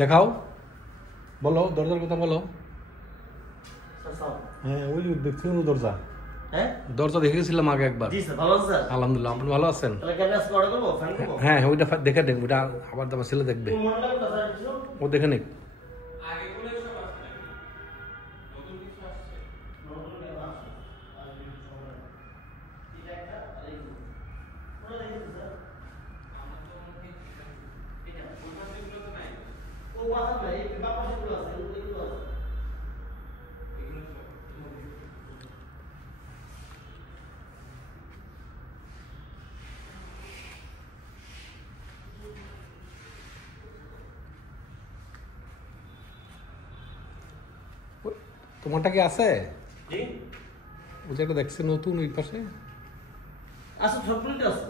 দেখাও, বলো দরজার কথা বলো। হ্যাঁ ওই দেখছিলাম দরজা, দরজা দেখে গেছিলাম আগে একবার। আলহামদুলিল্লাহ, আপনি ভালো আছেন? হ্যাঁ ওইটা দেখে দেখ, ওইটা আবার আমার ছেলে দেখবে, ও দেখে নিক। তোমারটা কি আছে? ওই যে একটা দেখছি নতুন ওই পাশে আছে, সবগুলোতে আছে।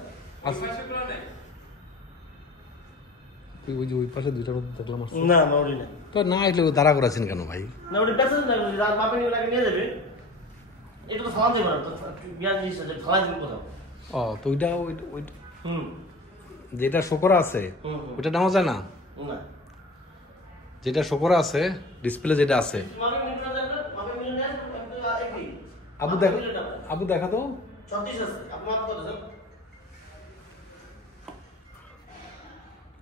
ওই যে ওই পাশে দুইটা দেখলাম আছে। না না ওই না তো, না এলে দাঁড়া করেছেন কেন ভাই? না ওই পেছনে না, রাত মাপে নিয়ে লাগে নিয়ে যাবে, এটা তো ফালা দেব না তো, বিয়ান জিনিস আছে ফালা দিব কোথাও। ও তো ওইটা ওই যেটা শোকরা আছে ওটা নাও যায় না? না যেটা শোকরা আছে ডিসপ্লে যেটা আছে, আবু দেখা, আবু দেখা তো 36 আছে, আপনি মাপ করে দেন।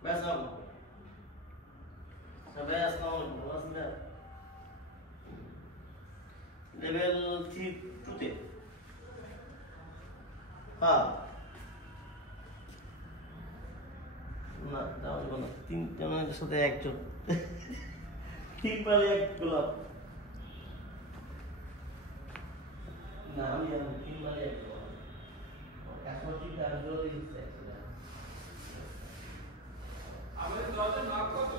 ব্যাস নাও ব্যাস নাও, ব্যাস না লেভেল 3 তে। হ্যাঁ না দাও না, 3 জনের সাথে একজন, 3 পারে এক গোলাপ। না আমি 3 পারে এক গোলাপ, এখন ঠিক আছে জোর দিচ্ছে। আমাদের দরজার মাপ কত?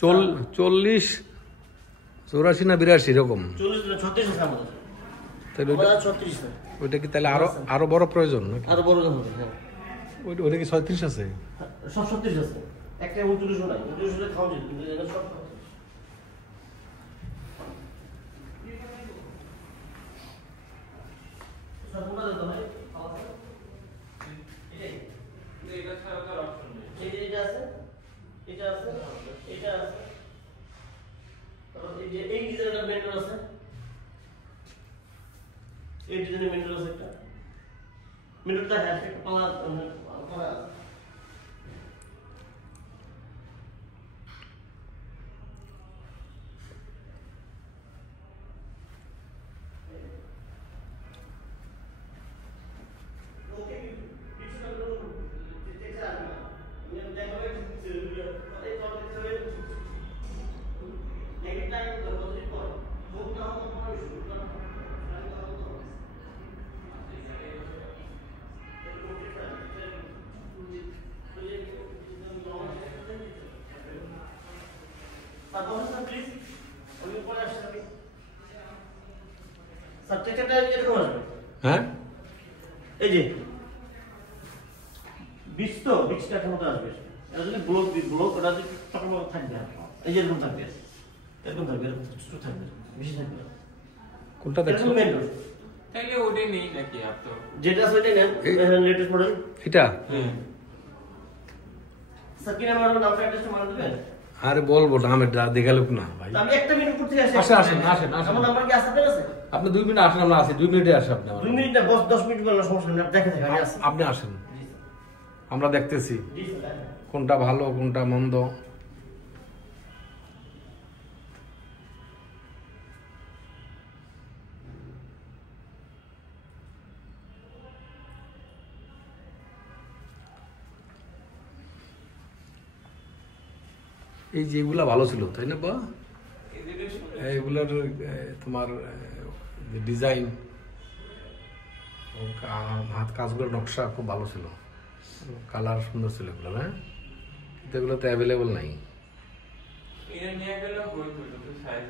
40 84 না 82 এরকম। 40 না 36 আছে আমাদের। তাহলে ওটা 36 না, ওইটা কি তাহলে আরো বড় প্রয়োজন নাকি? আরো বড় হবে। হ্যাঁ ওইটা কি 36 আছে? সব 36 আছে, একটা 39 নাই, 39 খাওয়া যায় কিন্তু এটা সব সবগুলো দাও ভাই। এটা ছাড়া তো অপশন নেই। এটা আছে, এটা আছে, এটা আছে, তারপর এই ডিজাইনের মেন্টর আছে, এই ডিজাইনের মেন্টর আছে, একটা মেন্টরটা হ্যাঁ একটা পালা করা আছে। হ্যাঁ এই যে বিশ তো 20 টাকার মতো আসবে। এটা যদি ব্লক ওটা যদি টাকার মতো থাকবে, এই যে এরকম থাকবে, এরকম থাকবে, এরকম ছোট থাকবে, বেশি থাকবে। কোনটা দেখছো? তাহলে ওটাই নেই নাকি আপ তো? যেটা আছে ওইটাই নেন, লেটেস্ট মডেল এটা। স্যার কি নাম্বার নামটা অ্যাড্রেসটা মানে দেবেন? আরে বলবো না, আমি দেখালো না ভাই। আমি একটা মিনিট করতে আসি। আসেন। আমার নাম্বার কি আছে আপনার কাছে? আপনি 2 মিনিট আসেন, আমরা আছি 2 মিনিটে আসেন আপনি। 2 মিনিট না, 10 মিনিট বললে সমস্যা নেই, দেখে আমি আসি। আপনি আসেন, আমরা দেখতেছি জি স্যার। কোনটা ভালো কোনটা মন্দ। এই যেগুলা ভালো ছিল তাই না বা, এইগুলার তোমার ডিজাইন হাত কাজগুলোর নকশা খুব ভালো ছিল, কালার সুন্দর ছিল এগুলো। হ্যাঁ, কিন্তু এগুলো তো অ্যাভেলেবল নাই। এটা নিয়ে গেলে হইতো তো সাইজ